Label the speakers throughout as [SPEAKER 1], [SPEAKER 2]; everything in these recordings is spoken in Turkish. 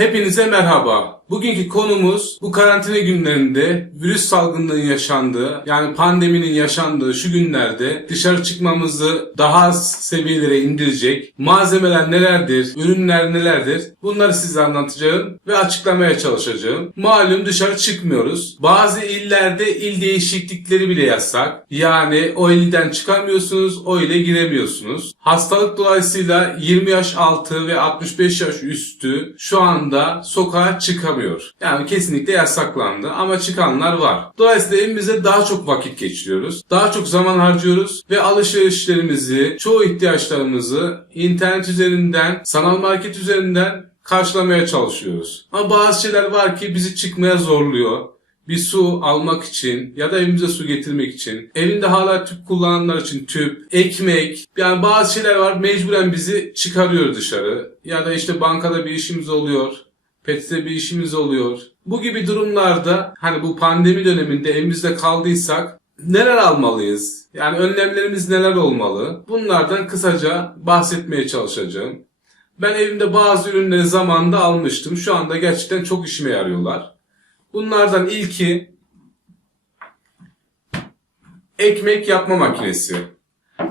[SPEAKER 1] Hepinize merhaba. Bugünkü konumuz bu karantina günlerinde virüs salgınının yaşandığı yani pandeminin yaşandığı şu günlerde dışarı çıkmamızı daha az seviyelere indirecek malzemeler nelerdir, ürünler nelerdir bunları size anlatacağım ve açıklamaya çalışacağım. Malum dışarı çıkmıyoruz. Bazı illerde il değişiklikleri bile yasak. Yani o ilden çıkamıyorsunuz, o ile giremiyorsunuz. Hastalık dolayısıyla 20 yaş altı ve 65 yaş üstü şu anda sokağa çıkamıyor. Yani kesinlikle yasaklandı ama çıkanlar var. Dolayısıyla evimizde daha çok vakit geçiriyoruz. Daha çok zaman harcıyoruz ve alışverişlerimizi, çoğu ihtiyaçlarımızı internet üzerinden, sanal market üzerinden karşılamaya çalışıyoruz. Ama bazı şeyler var ki bizi çıkmaya zorluyor bir su almak için ya da evimize su getirmek için, evinde hala tüp kullananlar için tüp, ekmek, yani bazı şeyler var mecburen bizi çıkarıyor dışarı. Ya da işte bankada bir işimiz oluyor, PET'te bir işimiz oluyor. Bu gibi durumlarda hani bu pandemi döneminde evimizde kaldıysak neler almalıyız? Yani önlemlerimiz neler olmalı? Bunlardan kısaca bahsetmeye çalışacağım. Ben evimde bazı ürünleri zamanında almıştım. Şu anda gerçekten çok işime yarıyorlar. Bunlardan ilki ekmek yapma makinesi.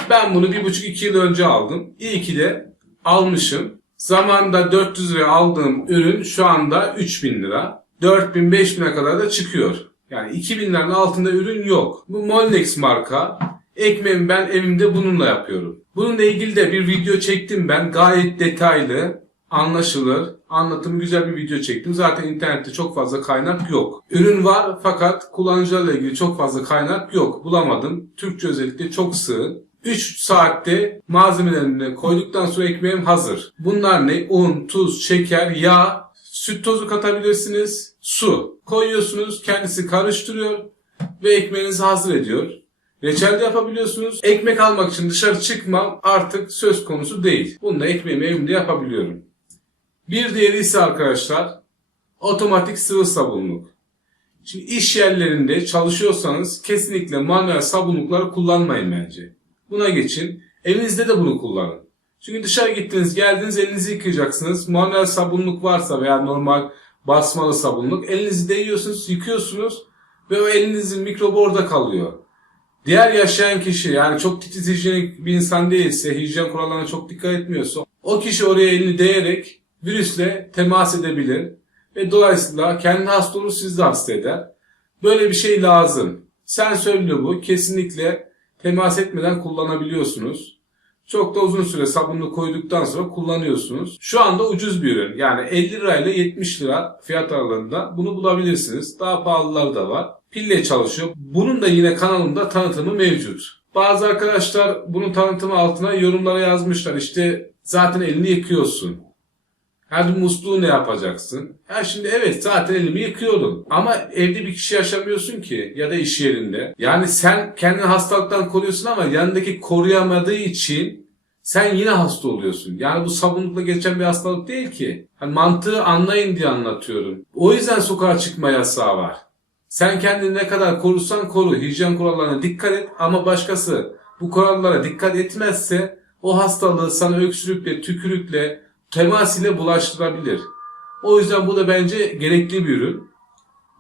[SPEAKER 1] Ben bunu bir buçuk iki yıl önce aldım. İyi ki de almışım. Zamanında 400 liraya aldığım ürün şu anda 3000 lira. 4000 5000'e kadar da çıkıyor. Yani 2000 liranın altında ürün yok. Bu Molnex marka. Ekmeğimi ben evimde bununla yapıyorum. Bununla ilgili de bir video çektim ben. Gayet detaylı, anlaşılır, anlatım güzel bir video çektim. Zaten internette çok fazla kaynak yok. Ürün var fakat kullanıcılarla ilgili çok fazla kaynak yok. Bulamadım. Türkçe özellikle çok sığ. 3 saatte malzemelerini koyduktan sonra ekmeğim hazır. Bunlar ne? Un, tuz, şeker, yağ, süt tozu katabilirsiniz, su. Koyuyorsunuz, kendisi karıştırıyor ve ekmeğinizi hazır ediyor. Reçel de yapabiliyorsunuz. Ekmek almak için dışarı çıkmam artık söz konusu değil. Bunu da ekmeğimi evimde yapabiliyorum. Bir diğeri ise arkadaşlar otomatik sıvı sabunluk. Şimdi iş yerlerinde çalışıyorsanız kesinlikle manuel sabunlukları kullanmayın bence. Buna geçin. Evinizde de bunu kullanın. Çünkü dışarı gittiniz geldiniz elinizi yıkayacaksınız. Manuel sabunluk varsa veya normal basmalı sabunluk elinizi değiyorsunuz yıkıyorsunuz ve o elinizin mikrobu orada kalıyor. Diğer yaşayan kişi yani çok titiz hijyenik bir insan değilse, hijyen kurallarına çok dikkat etmiyorsa o kişi oraya elini değerek virüsle temas edebilir ve dolayısıyla kendi hasta olur sizi de hasta eder. Böyle bir şey lazım. Sensörlü bu. Kesinlikle temas etmeden kullanabiliyorsunuz. Çok da uzun süre sabunlu koyduktan sonra kullanıyorsunuz. Şu anda ucuz bir ürün. Yani 50 lirayla 70 lira fiyat aralığında bunu bulabilirsiniz. Daha pahalıları da var. Pille çalışıyor. Bunun da yine kanalımda tanıtımı mevcut. Bazı arkadaşlar bunun tanıtımı altına yorumlara yazmışlar. İşte zaten elini yıkıyorsun. Her musluğu ne yapacaksın? Ya şimdi evet zaten elimi yıkıyorum. Ama evde bir kişi yaşamıyorsun ki ya da iş yerinde. Yani sen kendini hastalıktan koruyorsun ama yanındaki koruyamadığı için sen yine hasta oluyorsun. Yani bu sabunlukla geçen bir hastalık değil ki. Hani mantığı anlayın diye anlatıyorum. O yüzden sokağa çıkma yasağı var. Sen kendini ne kadar korursan koru. Hijyen kurallarına dikkat et ama başkası bu kurallara dikkat etmezse o hastalığı sana öksürükle, tükürükle, temas ile bulaştırabilir. O yüzden bu da bence gerekli bir ürün.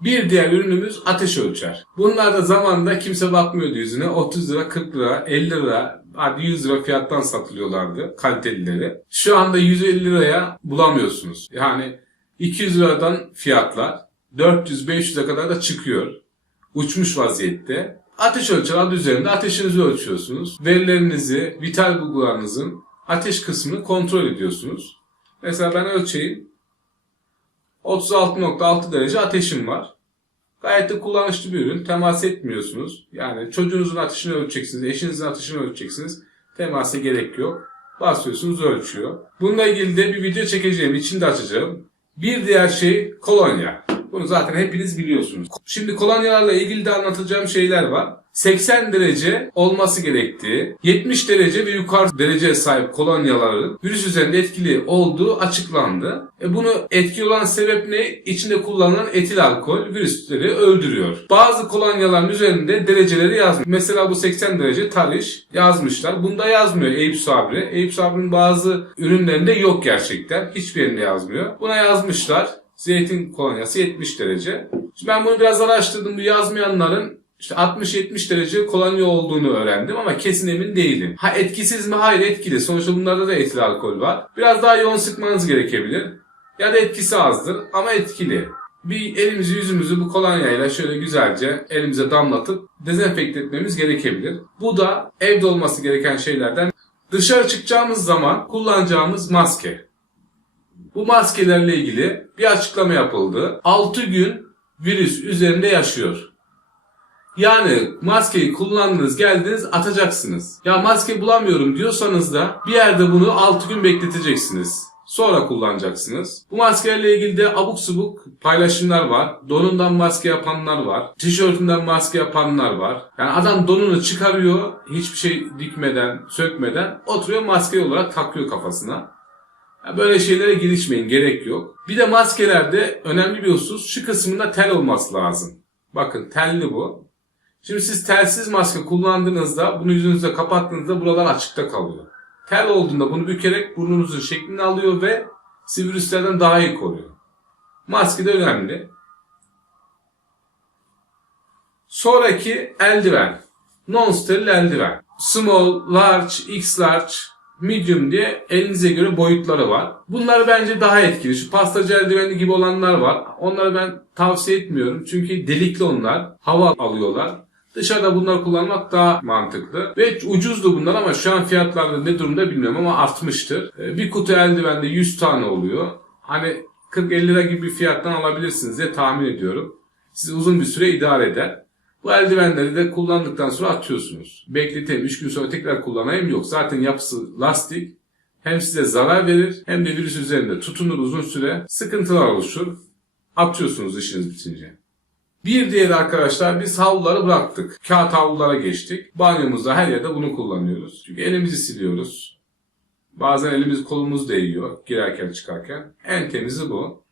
[SPEAKER 1] Bir diğer ürünümüz ateş ölçer. Bunlar da zamanında kimse bakmıyordu yüzüne. 30 lira, 40 lira, 50 lira, hadi 100 lira fiyattan satılıyorlardı kalitelileri. Şu anda 150 liraya bulamıyorsunuz. Yani 200 liradan fiyatlar 400-500'e kadar da çıkıyor. Uçmuş vaziyette. Ateş ölçer adı üzerinde ateşinizi ölçüyorsunuz. Verilerinizi, vital bulgularınızın ateş kısmını kontrol ediyorsunuz. Mesela ben ölçeyim. 36.6 derece ateşim var. Gayet de kullanışlı bir ürün. Temas etmiyorsunuz. Yani çocuğunuzun ateşini ölçeceksiniz, eşinizin ateşini ölçeceksiniz. Temasa gerek yok. Basıyorsunuz ölçüyor. Bununla ilgili de bir video çekeceğim, içinde açacağım. Bir diğer şey kolonya. Bunu zaten hepiniz biliyorsunuz. Şimdi kolonyalarla ilgili de anlatacağım şeyler var. 80 derece olması gerektiği, 70 derece ve yukarı dereceye sahip kolonyaların virüs üzerinde etkili olduğu açıklandı. E bunu etkili olan sebep ne? İçinde kullanılan etil alkol virüsleri öldürüyor. Bazı kolonyaların üzerinde dereceleri yazmış. Mesela bu 80 derece tarih yazmışlar. Bunda yazmıyor Eyüp Sabri. Eyüp Sabri'nin bazı ürünlerinde yok gerçekten. Hiçbirinde yazmıyor. Buna yazmışlar. Zeytin kolonyası 70 derece. Şimdi ben bunu biraz araştırdım. Bu yazmayanların işte 60-70 derece kolonya olduğunu öğrendim ama kesin emin değilim. Ha etkisiz mi? Hayır etkili. Sonuçta bunlarda da etil alkol var. Biraz daha yoğun sıkmanız gerekebilir. Ya da etkisi azdır ama etkili. Bir elimizi yüzümüzü bu kolonyayla şöyle güzelce elimize damlatıp dezenfekte etmemiz gerekebilir. Bu da evde olması gereken şeylerden dışarı çıkacağımız zaman kullanacağımız maske. Bu maskelerle ilgili bir açıklama yapıldı. 6 gün virüs üzerinde yaşıyor. Yani maskeyi kullandınız geldiniz atacaksınız. Ya maske bulamıyorum diyorsanız da bir yerde bunu 6 gün bekleteceksiniz. Sonra kullanacaksınız. Bu maskelerle ilgili de abuk subuk paylaşımlar var. Donundan maske yapanlar var. Tişörtünden maske yapanlar var. Yani adam donunu çıkarıyor hiçbir şey dikmeden, sökmeden oturuyor maske olarak takıyor kafasına. Ya Böyle şeylere girişmeyin gerek yok. Bir de maskelerde önemli bir husus şu kısmında tel olması lazım. Bakın telli bu. Şimdi siz telsiz maske kullandığınızda bunu yüzünüzde kapattığınızda buralar açıkta kalıyor. Tel olduğunda bunu bükerek burnunuzun şeklini alıyor ve sizi virüslerden daha iyi koruyor. Maske de önemli. Sonraki eldiven. Non-steril eldiven. Small, large, X large, medium diye elinize göre boyutları var. Bunlar bence daha etkili. Şu pastacı eldiveni gibi olanlar var. Onları ben tavsiye etmiyorum. Çünkü delikli onlar. Hava alıyorlar. Dışarıda bunları kullanmak daha mantıklı. Ve ucuzdu bunlar ama şu an fiyatlarda ne durumda bilmiyorum ama artmıştır. Ee, Bir kutu eldivende 100 tane oluyor. Hani 40-50 lira gibi bir fiyattan alabilirsiniz diye tahmin ediyorum. Sizi uzun bir süre idare eder. Bu eldivenleri de kullandıktan sonra atıyorsunuz. Bekleteyim 3 gün sonra tekrar kullanayım yok. Zaten yapısı lastik. Hem size zarar verir hem de virüs üzerinde tutunur uzun süre. Sıkıntılar oluşur. Atıyorsunuz işiniz bitince. Bir diğeri arkadaşlar biz havluları bıraktık. Kağıt havlulara geçtik. Banyomuzda her yerde bunu kullanıyoruz. Çünkü elimizi siliyoruz. Bazen elimiz kolumuz değiyor girerken çıkarken. En temizi bu.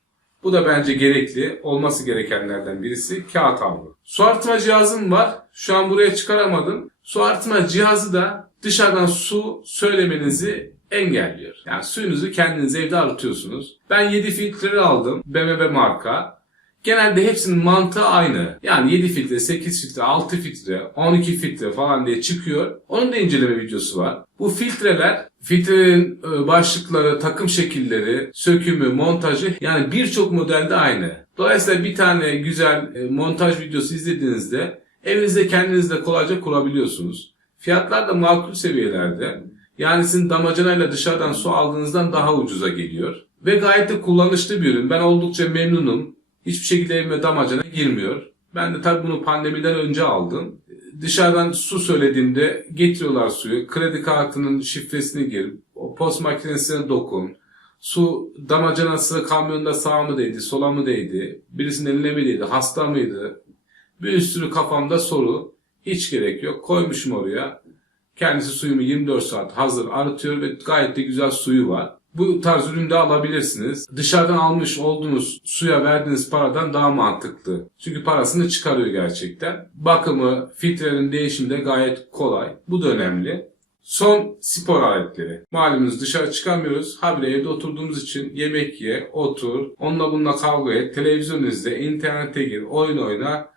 [SPEAKER 1] Bu da bence gerekli, olması gerekenlerden birisi kağıt havlu. Su arıtma cihazım var. Şu an buraya çıkaramadım. Su arıtma cihazı da dışarıdan su söylemenizi engelliyor. Yani suyunuzu kendiniz evde arıtıyorsunuz. Ben 7 filtre aldım. BMB marka. Genelde hepsinin mantığı aynı. Yani 7 filtre, 8 filtre, 6 filtre, 12 filtre falan diye çıkıyor. Onun da inceleme videosu var. Bu filtreler, filtrelerin e, başlıkları, takım şekilleri, sökümü, montajı yani birçok modelde aynı. Dolayısıyla bir tane güzel e, montaj videosu izlediğinizde evinizde kendiniz de kolayca kurabiliyorsunuz. Fiyatlar da makul seviyelerde. Yani sizin damacanayla dışarıdan su aldığınızdan daha ucuza geliyor. Ve gayet de kullanışlı bir ürün. Ben oldukça memnunum. Hiçbir şekilde evime damacana girmiyor. Ben de tabii bunu pandemiden önce aldım. Dışarıdan su söylediğimde getiriyorlar suyu. Kredi kartının şifresini gir. O post makinesine dokun. Su damacanası kamyonda sağa mı değdi, sola mı değdi? Birisinin eline mi değdi, hasta mıydı? Bir sürü kafamda soru. Hiç gerek yok. Koymuşum oraya. Kendisi suyumu 24 saat hazır arıtıyor ve gayet de güzel suyu var. Bu tarz üründe alabilirsiniz. Dışarıdan almış olduğunuz suya verdiğiniz paradan daha mantıklı. Çünkü parasını çıkarıyor gerçekten. Bakımı, filtrenin değişimi de gayet kolay. Bu da önemli. Son spor aletleri. Malumunuz dışarı çıkamıyoruz. Habire evde oturduğumuz için yemek ye, otur, onunla bununla kavga et, televizyon izle, internete gir, oyun oyna.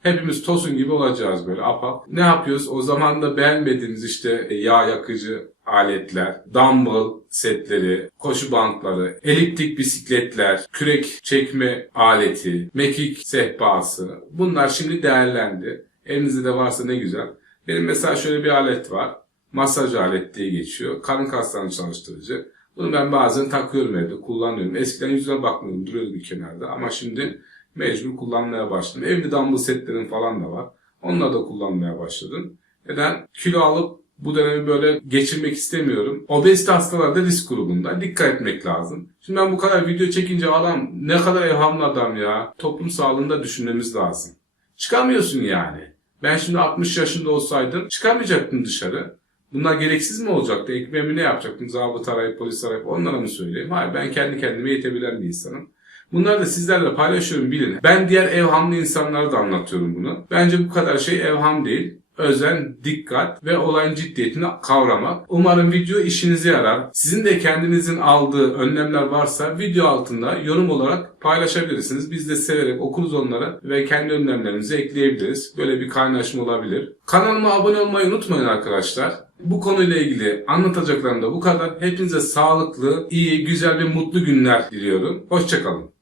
[SPEAKER 1] Hepimiz tosun gibi olacağız böyle apap. Ne yapıyoruz? O zaman da beğenmediğimiz işte e, yağ yakıcı aletler, dumbbell setleri, koşu bantları, eliptik bisikletler, kürek çekme aleti, mekik sehpası. Bunlar şimdi değerlendi. Elinizde de varsa ne güzel. Benim mesela şöyle bir alet var. Masaj aleti diye geçiyor. Karın kaslarını çalıştırıcı. Bunu ben bazen takıyorum evde, kullanıyorum. Eskiden yüzüne bakmıyordum, duruyordu bir kenarda. Ama şimdi mecbur kullanmaya başladım. Evde dumbbell setlerim falan da var. Onları da kullanmaya başladım. Neden? Kilo alıp bu dönemi böyle geçirmek istemiyorum. Obezite hastaları da risk grubunda. Dikkat etmek lazım. Şimdi ben bu kadar video çekince adam ne kadar evhamlı adam ya. Toplum sağlığında düşünmemiz lazım. Çıkamıyorsun yani. Ben şimdi 60 yaşında olsaydım çıkamayacaktım dışarı. Bunlar gereksiz mi olacaktı? Ekmeğimi ne yapacaktım? Zabıt arayıp, polis arayıp onlara mı söyleyeyim? Hayır ben kendi kendime yetebilen bir insanım. Bunları da sizlerle paylaşıyorum bilin. Ben diğer evhamlı insanlara da anlatıyorum bunu. Bence bu kadar şey evham değil. Özen, dikkat ve olayın ciddiyetini kavramak. Umarım video işinize yarar. Sizin de kendinizin aldığı önlemler varsa video altında yorum olarak paylaşabilirsiniz. Biz de severek okuruz onları ve kendi önlemlerimizi ekleyebiliriz. Böyle bir kaynaşma olabilir. Kanalıma abone olmayı unutmayın arkadaşlar. Bu konuyla ilgili anlatacaklarım da bu kadar. Hepinize sağlıklı, iyi, güzel ve mutlu günler diliyorum. Hoşçakalın.